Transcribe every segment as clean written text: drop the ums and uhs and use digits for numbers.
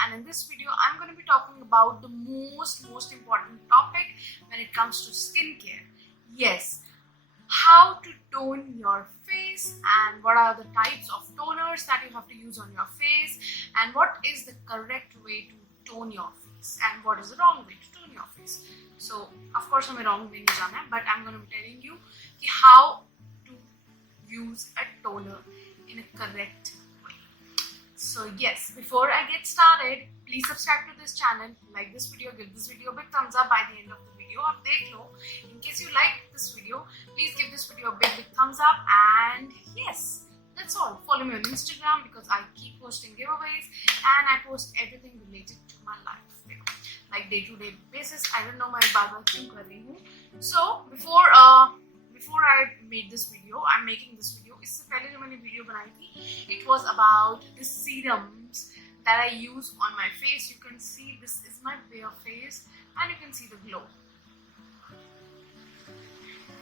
and in this video I'm going to be talking about the most important topic when it comes to skincare. Yes, how to tone your face and what are the types of toners that you have to use on your face and what is the correct way to tone your face and what is the wrong way to tone your face. So of course हमें wrong way नहीं जाना है, but I'm going to be telling you how to use a toner in a correct way. So yes, before I get started, please subscribe to this channel, like this video, give this video a big thumbs up by the end of the video. आप देख लो. In case you like this video, please give this video a big thumbs up, and yes, that's all. Follow me on Instagram because I keep posting giveaways and I post everything related to my life, like day-to-day basis. I don't know मैं बार-बार क्यों कर रही हूँ. So before I made this video, I'm making this video. इससे पहले जो मैंने वीडियो बनाई थी, it was about the serums that I use on my face. You can see this is my bare face and you can see the glow.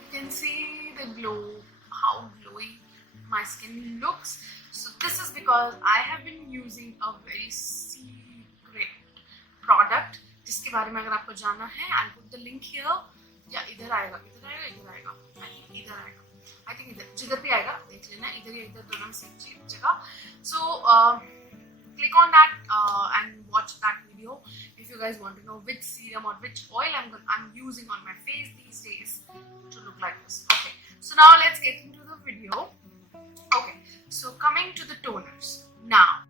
You can see the glow, how glowy my skin looks. So this is because I have been using a very secret product जिसके बारे में अगर आपको जानना है, I'll put the link here. या इधर आएगा, इधर आएगा, इधर आएगा, इधर आएगा. I think इधर, जिधर भी आएगा देख लेना, इधर या इधर दोनों में से एक जगह. So click on that and watch that video if you guys want to know which serum or which oil I'm using on my face these days to look like this. Okay, so now let's get into the video. Okay, so coming to the toners now.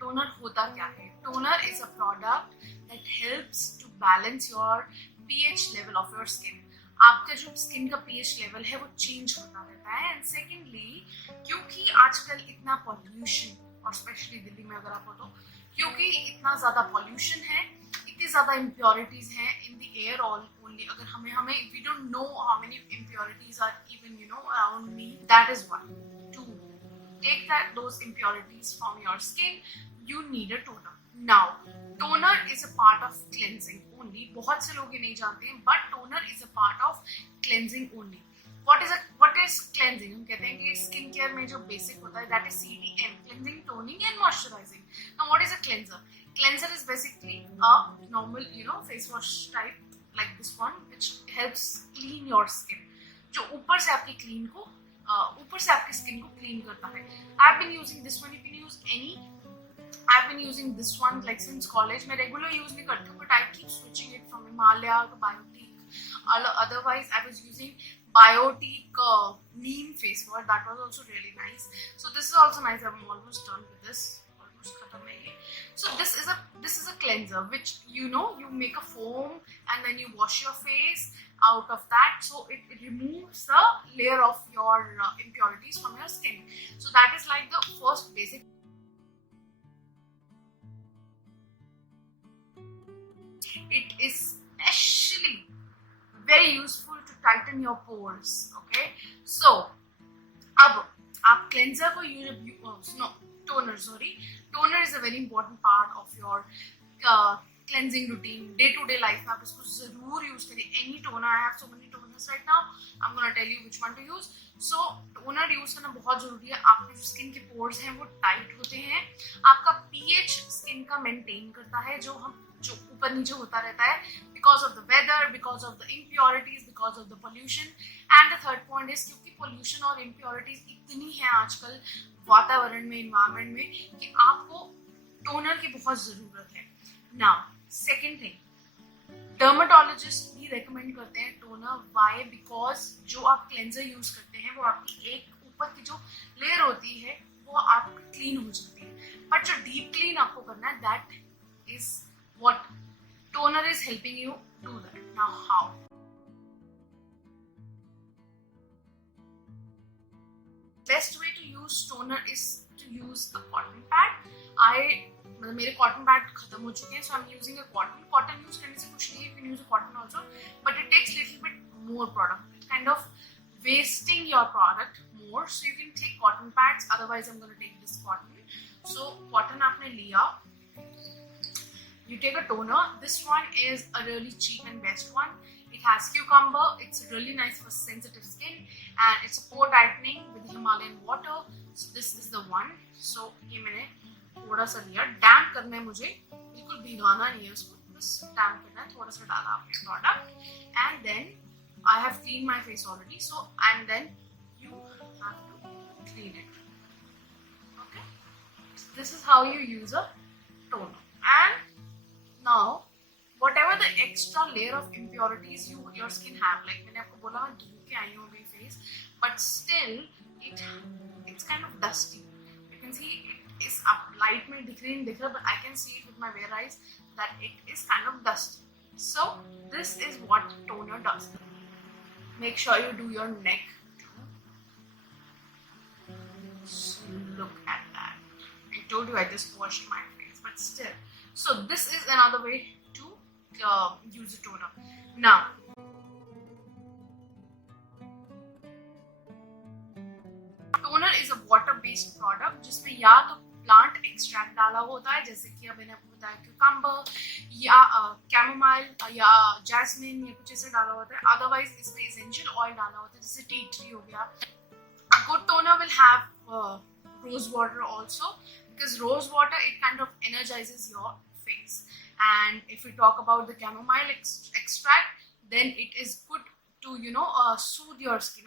Toner होता क्या है? Toner is a product that helps to balance your pH level of your skin. आपका जो skin का pH level है वो change होता रहता है. एंड सेकेंडली, क्योंकि आजकल इतना पॉल्यूशन, और स्पेशली दिल्ली में अगर आप हो तो, क्योंकि इतना ज़्यादा पॉल्यूशन है, इतनी ज़्यादा इम्प्योरिटीज़ हैं इन द एयर ओनली. अगर हमें we don't know how many impurities are even around me. That is why to take those impurities from your skin, you need a toner. Now, toner is a part of cleansing only. बहुत से लोग ये नहीं जानते हैं, but toner is a part of cleansing only. What is cleansing? हम कहते हैं कि स्किन केयर में जो बेसिक होता है, that is CTM, cleansing, toning and moisturizing. Now, what is a cleanser? Cleanser is basically a normal, face wash type like this one, which helps clean your skin. जो ऊपर से आपकी clean को ऊपर से आपकी स्किन को क्लीन करता है. I've been using this one. You can use any. I've been using this one like since college. मैं regular use नहीं करती हूँ, but I keep switching it from Himalaya to Biotique. Otherwise, I was using Biotique neem face wash. That was also really nice. So this is also nice. I'm almost done with this. Almost खत्म है ये. So this is a cleanser which you make a foam and then you wash your face out of that, so it removes the layer of your impurities from your skin. So that is like the first basic. It is especially very useful to tighten your pores. Okay, so अब आप cleanser को toner is a very important part of your cleansing routine. Day-to-day life में आप इसको जरूर use करिए. Any toner, I have so many toners right now. I'm gonna tell you which one to use. So toner use करना बहुत जरूरी है. आपके जो स्किन के पोर्स हैं वो टाइट होते हैं. आपका pH स्किन का मेंटेन करता है, जो ऊपर नीचे होता रहता है because of the weather, because of the impurities, because of the pollution. And the third point is क्योंकि pollution और impurities इतनी है आजकल वातावरण में, environment में, कि आपको टोनर की बहुत जरूरत है. Now, second thing, डर्माटोलॉजिस्ट भी रेकमेंड करते हैं टोनर. वाई? बिकॉज जो आप क्लेंजर यूज करते हैं वो आपकी एक ऊपर की जो लेयर होती है वो आपकी क्लीन हो जाती है, बट जो डीप क्लीन आपको करना है, that is what toner is helping you do that. Now how? Best way to use toner is to use a cotton pad. मेरे कॉटन पैड खत्म हो चुके हैं, so I am using a cotton यूज करने से कुछ नहीं है, you can use a cotton also, but it takes little bit more product. It kind of wasting your product more, so you can take cotton pads. Otherwise I'm going to take this cotton. So cotton आपने लिया, you take a toner. This one is a really cheap and best one. It has cucumber. It's really nice for sensitive skin, and it's a pore tightening with Himalayan water. So this is the one. So ये मैंने थोड़ा सा लिया, डैम्प करना है मुझे, बिल्कुल भिगाना नहीं है उसको, बस डैम्प करना है, थोड़ा सा डाला आपने product, and then I have cleaned my face already, so and then you have to clean it. Okay, so this is how you use a toner. And now whatever the extra layer of impurities your skin have, like मैंने आपको बोला मैं धो के आई हूँ अभी face, but still it's kind of dusty. You can see it is up light में दिख रहा, but I can see it with my bare eyes that it is kind of dusty. So this is what toner does. Make sure you do your neck too. So look at that. I told you I just washed my face, but still. So this is another way to use a toner. Now, toner is a water-based product जिसमें या तो plant extract डाला होता है, जैसे कि अब मैंने आपको बताया क्यूकम्बर या कैमोमाइल या जैस्मिन या कुछ ऐसे डाला होता है, अदरवाइज इसमें एसेंशियल ऑयल डाला होता है, जैसे टी ट्री हो गया. A good toner will have rose water also, because rose water, it kind of energizes your face. And if we talk about the chamomile extract, then it is good to soothe your skin.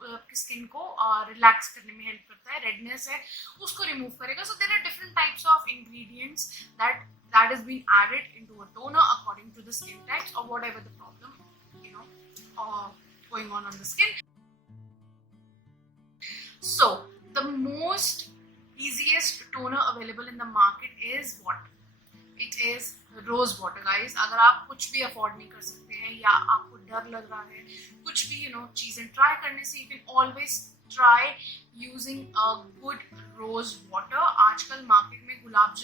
आपकी skin को relax करने में help करता है, redness है उसको remove करेगा. So there are different types of ingredients that is being added into a toner according to the skin types or whatever the problem going on the skin. So the most easiest toner available in the market is what? It is rose water, guys. अगर आप कुछ भी afford नहीं कर सकते हैं या आपको डर लग रहा है कुछ भी चीजें ट्राई करने से, you can always try using a good rose water. आजकल मार्केट में गुलाब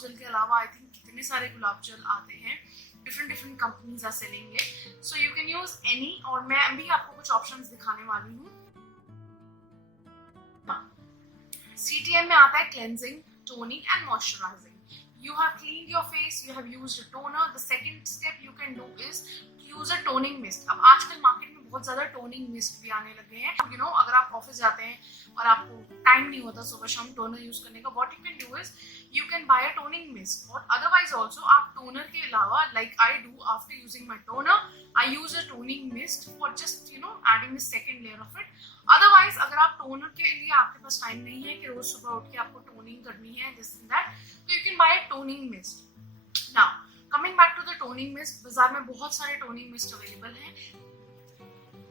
जल के अलावा आई थिंक कितने सारे गुलाब जल आते हैं, different companies are selling it, so you can use any. और मैं भी आपको कुछ ऑप्शंस दिखाने वाली हूँ. CTM में आता है cleansing, toning and moisturizing. You have cleaned your face, you have used a toner. The second step you can do is to use a toning mist. अब आजकल मार्केट में बहुत ज्यादा टोनिंग मिस्ट भी आने लगे हैं. अगर आप ऑफिस जाते हैं और आपको टाइम नहीं होता सुबह शाम टोनर यूज करने का, what you can do is you can buy a toning mist. और otherwise also आप टोनर के अलावा, like I do after using my toner, I use a toning mist for just adding the second layer of it. Otherwise अगर आप toner के लिए आपके पास time नहीं है कि रोज सुबह उठ के आपको टोनिंग करनी है this and that, so you can buy a toning mist. Now coming back to the toning mist, बाजार में बहुत सारे toning mist अवेलेबल हैं.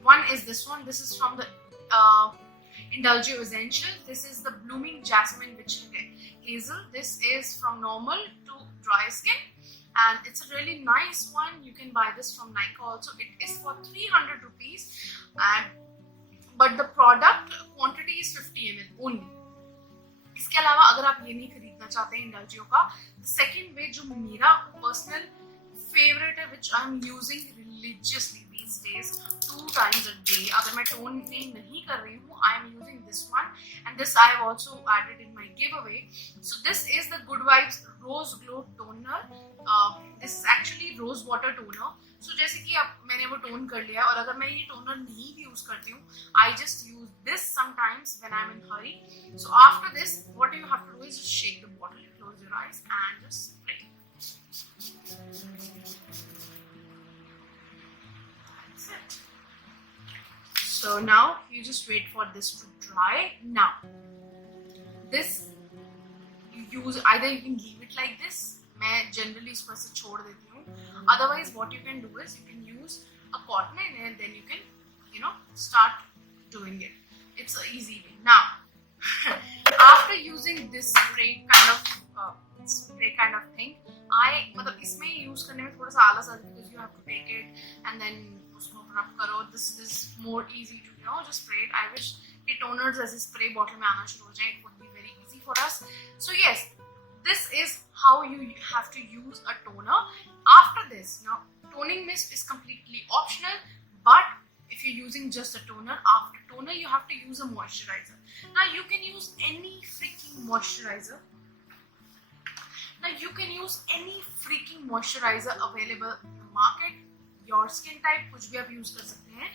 One is this one. This is from the Indulgio Essential. This is the Blooming Jasmine Witch Hazel. This is from normal to dry skin, and it's a really nice one. You can buy this from Nykaa also. It is for 300 rupees, but the product quantity is 50 ml only. इसके अलावा अगर आप ये नहीं खरीदना चाहते हैं इंडल्जियो का, सेकेंड वे जो मेरा पर्सनल फेवरेट है, which I am using religiously these days 2 times a day, अगर मैं टोन नहीं कर रही हूँ, I am using this one, and this I have also added in my giveaway. So this is the Good Vibes Rose Glow Toner. This is actually rose water toner. So जैसे कि अब मैंने वो tone कर लिया, और अगर मैं ये टोनर नहीं भी यूज करती हूँ, I just use this sometimes when I'm in hurry. So after this, what you have to do is just shake the bottle, close your eyes and just spray. That's it. So now you just wait for this to dry. Now this you use, either you can leave it like this, मैं generally इसको ऐसे छोड़ देती हूँ, otherwise what you can do is you can use a cotton and then you can start doing it. It's an easy way. Now after using this spray kind of thing, मतलब इसमें use करने में थोड़ा सा आलस आता है, because you have to take it and then उसको रब करो. This is more easy to just spray it. I wish कि toners ऐसे spray bottle में आना शुरू हो जाए. It would be very easy for us. So yes, this is how you have to use a toner. After this, now toning mist is completely optional, but if you're using just a toner, after toner you have to use a moisturizer. Now you can use any freaking moisturizer. Available in the market. Your skin type कुछ भी आप use कर सकते हैं.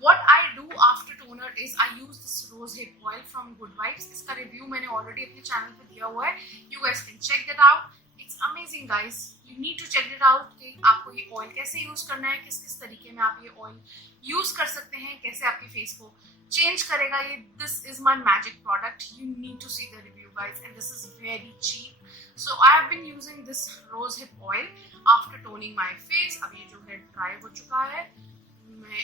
What I do after toner product is I use this rose hip oil from Good Vibes. इसका review मैंने already अपने channel पे दिया हुआ है. You guys can check that out. It's amazing, guys. You need to check it out कि आपको ये oil कैसे use करना है, किस किस तरीके में आप ये oil use कर सकते हैं, कैसे आपके face को change करेगा ये. This is my magic product. You need to see the review, guys, and this is very cheap. So I have been using this rose hip oil after toning my face. अब ये जो है dry हो चुका है. मैं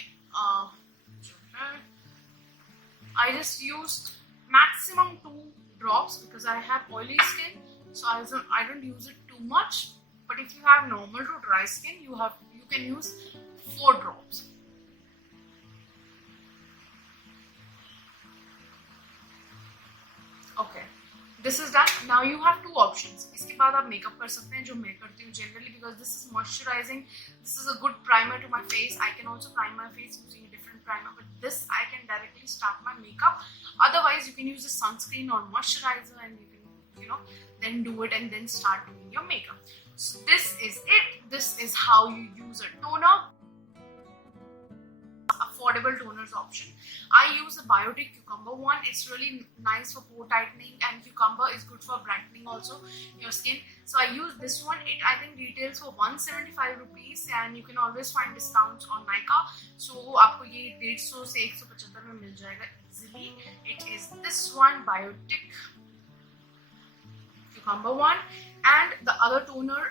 I just used maximum 2 drops because I have oily skin, so I don't use it too much. But if you have normal to dry skin, you can use 4 drops. Okay, this is done. Now you have 2 options. इसके बाद आप makeup कर सकते हैं, जो मैं करती हूँ generally, because this is moisturizing. This is a good primer to my face. I can also prime my face using a different primer, but this I can directly start my makeup. Otherwise, you can use a sunscreen or moisturizer, and you can, then do it and then start doing your makeup. So this is it. This is how you use a toner. Affordable toners option. I use the Biotic Cucumber one. It's really nice for pore tightening, and cucumber is good for brightening also your skin. So I use this one. It I think retails for 175 rupees, and you can always find discounts on Nykaa. So आपको ये 150 से 175 में मिल जाएगा easily. It is this one, Biotic Cucumber one. And the other toner,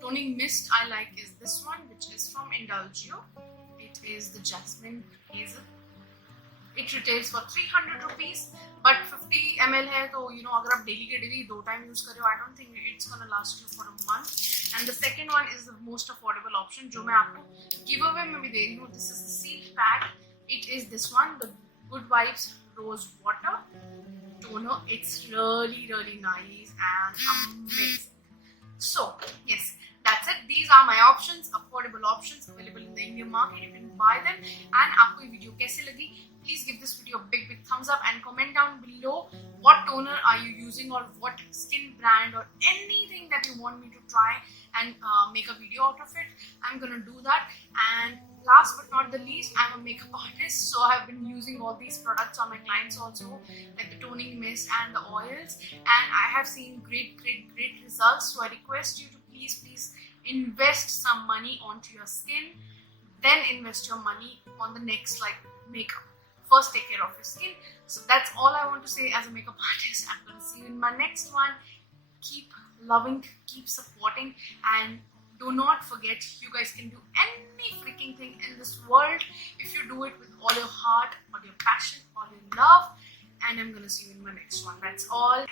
toning mist I like is this one, which is from Indulgio. It is the Jasmine Hazel. It retails for 300 rupees, but 50 ml है, तो अगर आप daily के daily 2 time use करें, I don't think it's gonna last you for a month. And the second one is the most affordable option, जो मैं आपको giveaway में भी दे रही हूँ. This is the sealed pack. It is this one, the Good Vibes Rose Water Toner. It's really nice and amazing. So yes, that's it. These are my options, affordable options available in the Indian market. You can buy them. And आपको ये video कैसे लगी? Please give this video a big thumbs up and comment down below what toner are you using, or what skin brand, or anything that you want me to try and make a video out of it. I'm gonna do that. And last but not the least, I'm a makeup artist, so I've been using all these products on my clients also, like the toning mist and the oils, and I have seen great results. So I request you to please invest some money onto your skin, then invest your money on the next makeup. First take care of your skin. So that's all I want to say as a makeup artist. I'm gonna see you in my next one. Keep loving, keep supporting, and do not forget, you guys can do any freaking thing in this world if you do it with all your heart, all your passion, all your love. And I'm gonna see you in my next one. That's all.